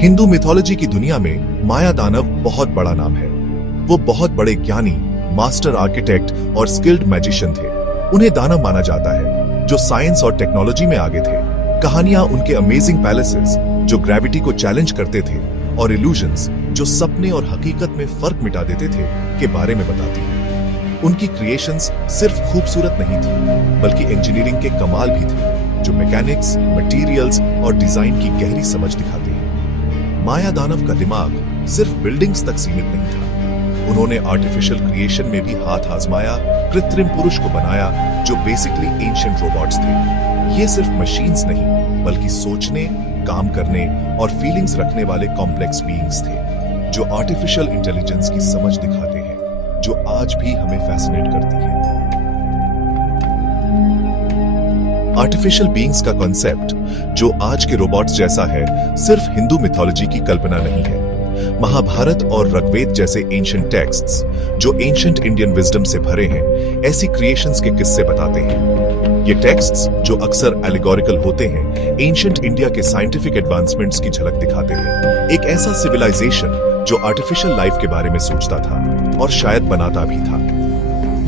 Hindu mythology की दुनिया में माया दानव बहुत बड़ा नाम है। वो बहुत बड़े ज्ञानी, मास्टर आर्किटेक्ट और स्किल्ड मैजिशियन थे। उन्हें दानव माना जाता है जो साइंस और टेक्नोलॉजी में आगे थे। कहानियां उनके अमेजिंग पैलेसेस जो ग्रेविटी को चैलेंज करते थे और इल्यूजन्स जो सपने और हकीकत में फर्क मिटा देते थे के बारे में बताती है। उनकी क्रिएशंस सिर्फ खूबसूरत नहीं थी बल्कि इंजीनियरिंग के कमाल भी थे जो मैकेनिक्स, मटेरियल्स और डिजाइन की गहरी समझ दिखाते हैं। माया दानव का दिमाग सिर्फ बिल्डिंग्स तक सीमित नहीं था। उन्होंने आर्टिफिशियल क्रिएशन में भी हाथ आजमाया, कृत्रिम पुरुष को बनाया जो बेसिकली एंशिएंट रोबोट्स थे। ये सिर्फ मशीन्स नहीं बल्कि सोचने, काम करने और फीलिंग्स रखने वाले कॉम्प्लेक्स बीइंग्स थे जो आर्टिफिशियल इंटेलिजेंस की समझ दिखाते हैं जो आज भी हमें फैसिनेट करती है। आर्टिफिशियल बीइंग्स का कॉन्सेप्ट जो आज के रोबोट्स जैसा है सिर्फ हिंदू मिथोलॉजी की कल्पना नहीं है। महाभारत और ऋग्वेद जैसे एंशिएंट टेक्स्ट्स जो एंशिएंट इंडियन विजडम से भरे हैं ऐसी क्रिएशंस के किस्से बताते हैं। ये टेक्स्ट्स जो अक्सर एलिगोरिकल होते हैं एंशिएंट इंडिया के साइंटिफिक एडवांसमेंट्स की झलक दिखाते हैं। एक ऐसा सिविलाइजेशन जो आर्टिफिशियल लाइफ के बारे में सोचता था और शायद बनाता भी था।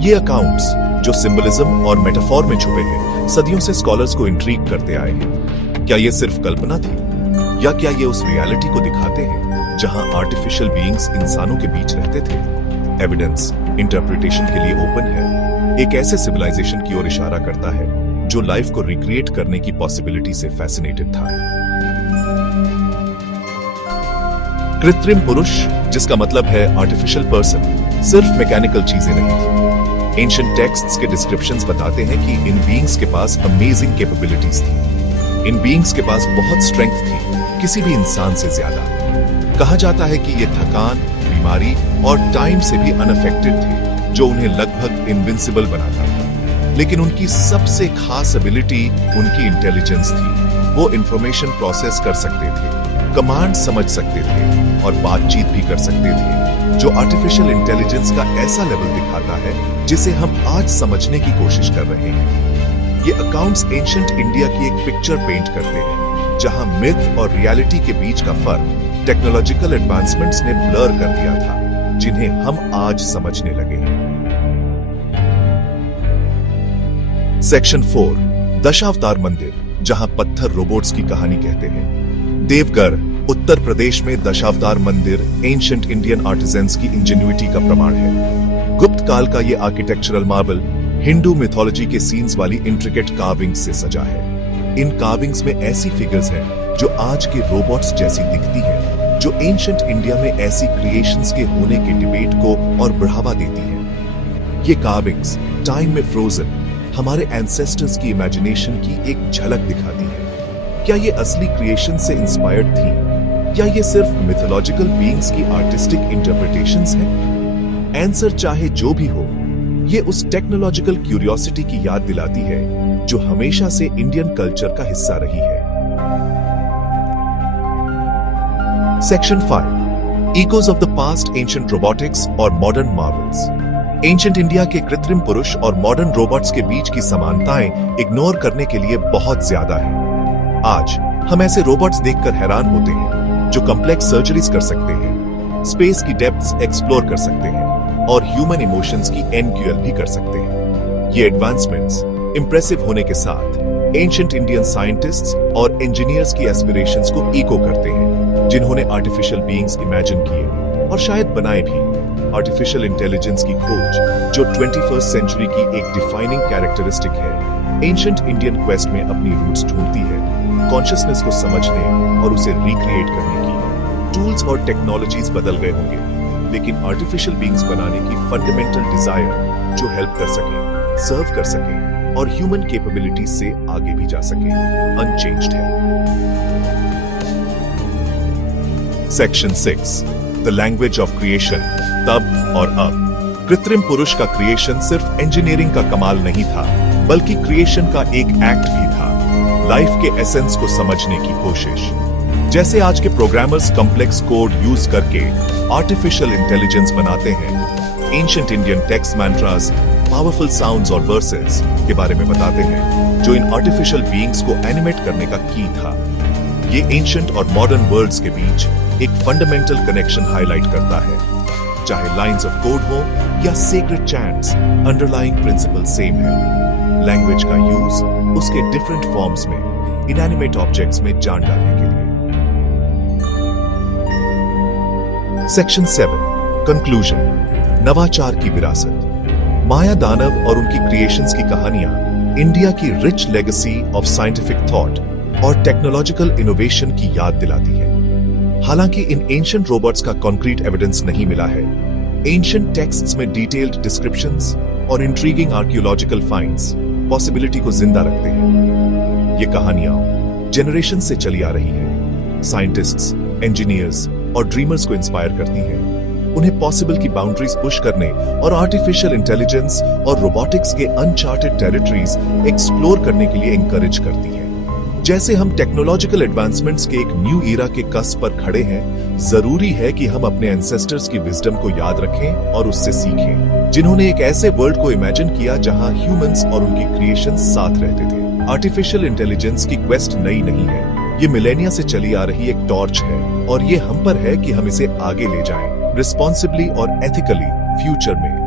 ये अकाउंट्स जो सिंबलिज्म और मेटाफोर में छुपे हैं सदियों से स्कॉलर्स को इंट्रीग करते आए हैं। क्या ये सिर्फ कल्पना थी या क्या ये उस रियलिटी को दिखाते हैं जहां आर्टिफिशियल बीइंग्स इंसानों के बीच रहते थे? एविडेंस इंटरप्रिटेशन के लिए ओपन है। एक ऐसे सिविलाइजेशन की ओर इशारा करता है जो लाइफ को रिक्रिएट करने की पॉसिबिलिटी से फैसिनेटेड था। कृत्रिम पुरुष जिसका मतलब है आर्टिफिशियल पर्सन सिर्फ मैकेनिकल चीजें नहीं थी। एंशिएंट टेक्स्ट्स के डिस्क्रिप्शंस बताते हैं कि इन बीइंग्स के पास अमेजिंग कैपेबिलिटीज थी। इन बीइंग्स के पास बहुत स्ट्रेंथ थी, किसी भी इंसान से ज्यादा। कहा जाता है कि ये थकान, बीमारी और टाइम से भी अनअफेक्टेड थे जो उन्हें लगभग इनविंसिबल बनाता था। लेकिन उनकी सबसे खास एबिलिटी उनकी इंटेलिजेंस थी। वो इंफॉर्मेशन प्रोसेस कर सकते थे, कमांड समझ सकते थे और बातचीत भी कर सकते थे जो आर्टिफिशियल इंटेलिजेंस का ऐसा लेवल दिखाता है जिसे हम आज समझने की कोशिश कर रहे हैं। ये अकाउंट्स एंशिएंट इंडिया की एक पिक्चर पेंट करते हैं जहां मिथ और रियलिटी के बीच का फर्क टेक्नोलॉजिकल एडवांसमेंट्स ने ब्लर कर दिया था जिन्हें हम आज समझने लगे हैं। सेक्शन 4 दशावतार मंदिर जहां पत्थर रोबोट्स की कहानी कहते हैं। देवगढ़ उत्तर प्रदेश में दशावतार मंदिर एंशिएंट इंडियन आर्टिजन्स की इंजेन्युइटी का प्रमाण है। गुप्त काल का ये आर्किटेक्चरल मार्वल हिंदू मिथोलॉजी के सीन्स वाली इंट्रिकेट कार्विंग्स से सजा है। इन कार्विंग्स में ऐसी फिगर्स हैं जो आज के रोबोट्स जैसी दिखती हैं, जो एंशिएंट इंडिया में ऐसी क्रिएशंस के होने के डिबेट को और बढ़ावा देती हैं। ये कार्विंग्स टाइम में फ्रोजन हमारे एंसेस्टर्स की इमेजिनेशन की एक झलक दिखाती है। क्या ये असली क्रिएशन से इंस्पायर्ड थी या ये सिर्फ मिथोलॉजिकल बीइंग्स की आर्टिस्टिक इंटरप्रिटेशंस हैं? आंसर चाहे जो भी हो, ये उस टेक्नोलॉजिकल क्यूरियोसिटी की याद दिलाती है जो हमेशा से इंडियन कल्चर का हिस्सा रही है। Section 5 echoes of the past ancient robotics और मॉडर्न मार्वल्स। एंशिएंट इंडिया के कृत्रिम पुरुष और मॉडर्न रोबोट्स के बीच की समानताएं इग्नोर करने के लिए बहुत ज्यादा है। आज हम ऐसे रोबोट्स देखकर हैरान होते हैं जो कॉम्प्लेक्स सर्जरीज कर सकते हैं, स्पेस की डेप्थ्स एक्सप्लोर कर सकते हैं और ह्यूमन इमोशंस की एनक्यूएल भी कर सकते हैं। ये एडवांसमेंट्स इंप्रेसिव होने के साथ एंशिएंट इंडियन साइंटिस्ट्स और इंजीनियर्स की एस्पिरेशंस को इको करते हैं जिन्होंने आर्टिफिशियल बीइंग्स इमेजिन किए और शायद बनाए भी। आर्टिफिशियल इंटेलिजेंस की खोज जो 21st सेंचुरी की एक डिफाइनिंग कैरेक्टरिस्टिक है, एंशिएंट इंडियन क्वेस्ट में अपनी रूट्स ढूंढती है, कॉन्शियसनेस को समझने और उसे रिक्रिएट करने की। टूल्स और टेक्नोलॉजीज बदल गए होंगे लेकिन आर्टिफिशियल बीइंग्स बनाने की फंडामेंटल डिजायर जो हेल्प कर सके, सर्व कर सके और ह्यूमन कैपेबिलिटीज से आगे भी जा सके, अनचेंज्ड है। Section 6 the language of creation तब और अब। कृत्रिम पुरुष का क्रिएशन सिर्फ इंजीनियरिंग का कमाल नहीं था बल्कि क्रिएशन का एक एक्ट भी था, लाइफ के एसेंस को समझने की कोशिश। जैसे आज के प्रोग्रामर्स कॉम्प्लेक्स कोड यूज करके आर्टिफिशियल इंटेलिजेंस बनाते हैं, ancient Indian text mantras powerful sounds और वर्सेस के बारे में बताते हैं जो इन आर्टिफिशियल बीइंग्स को एनिमेट करने का की था। ये एंशंट और मॉडर्न वर्ल्ड्स के बीच एक फंडामेंटल कनेक्शन हाईलाइट करता है। चाहे लाइंस ऑफ कोड हो या secret chants, underlying principle same है। लैंग्वेज का यूज उसके डिफरेंट फॉर्म्स में इनएनिमेट ऑब्जेक्ट्स में जान डालने के लिए। सेक्शन 7 कंक्लूजन, नवाचार की विरासत। माया दानव और उनकी क्रिएशंस की कहानियां इंडिया की rich legacy of scientific thought और टेक्नोलॉजिकल इनोवेशन की याद दिलाती है। हालांकि इन एंशिएंट रोबोट्स का कॉन्क्रीट एविडेंस नहीं मिला है, एंशिएंट टेक्स्ट्स में डिटेल्ड डिस्क्रिप्शंस और इंट्रीगिंग आर्कियोलॉजिकल फाइंड्स पॉसिबिलिटी को जिंदा रखते हैं। ये कहानियां जनरेशन से चली आ रही हैं, साइंटिस्ट्स, इंजीनियर्स और ड्रीमर्स को इंस्पायर करती हैं, उन्हें पॉसिबल की बाउंड्रीज पुश करने और आर्टिफिशियल इंटेलिजेंस और रोबोटिक्स के अनचार्टेड टेरिटरीज एक्सप्लोर करने के लिए इंकरेज करती है। जैसे हम टेक्नोलॉजिकल एडवांसमेंट्स के एक न्यू ईरा के कस्प पर खड़े हैं, जरूरी है कि हम अपने एंसेस्टर्स की विजडम को याद रखें और उससे सीखें, जिन्होंने एक ऐसे वर्ल्ड को इमेजिन किया जहां ह्यूमंस और उनकी क्रिएशंस साथ रहते थे। आर्टिफिशियल इंटेलिजेंस की क्वेस्ट नई नहीं है, ये मिलेनिया से चली आ रही एक टॉर्च है और ये हम पर है कि हम इसे आगे ले जाएं, रिस्पॉन्सिबली और एथिकली फ्यूचर में।